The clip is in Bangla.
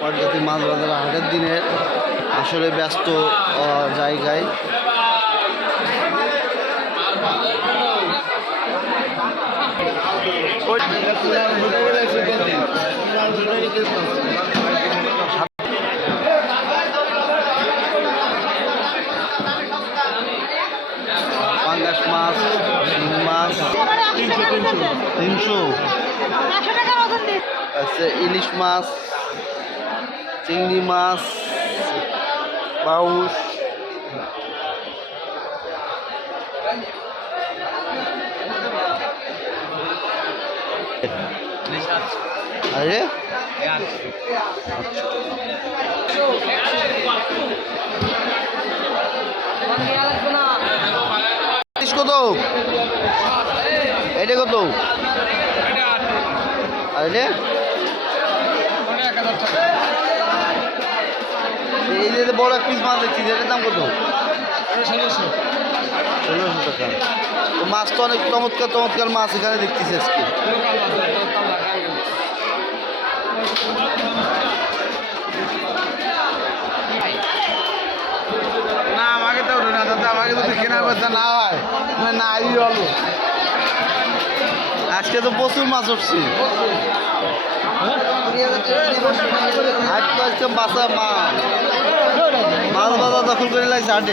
পর্যাপ্ত মাছ বাজার হাটের দিনের আসলে ব্যস্ত জায়গায়। পাঙ্গাস মাছ, শিং মাছ 300, আচ্ছা ইলিশ মাছ, চিংড়ি মাছ, বাউস, আরে কত এটা কত আর এটা এই যে বড় এক পিস মাছ দেখছি এটার দাম কত? 1600 টাকা। তো মাছ তো অনেক চমৎকার চমৎকার মাছ এখানে দেখতেছি আজকে। না আমাকে তো না দাদা, আমাকে যদি কেনার কথা না হয় না আই হলো। আজকে তো প্রচুর মাছ উঠছে। আজকে বাসা মাছ বাজার দখল করে লাগছে হাটে।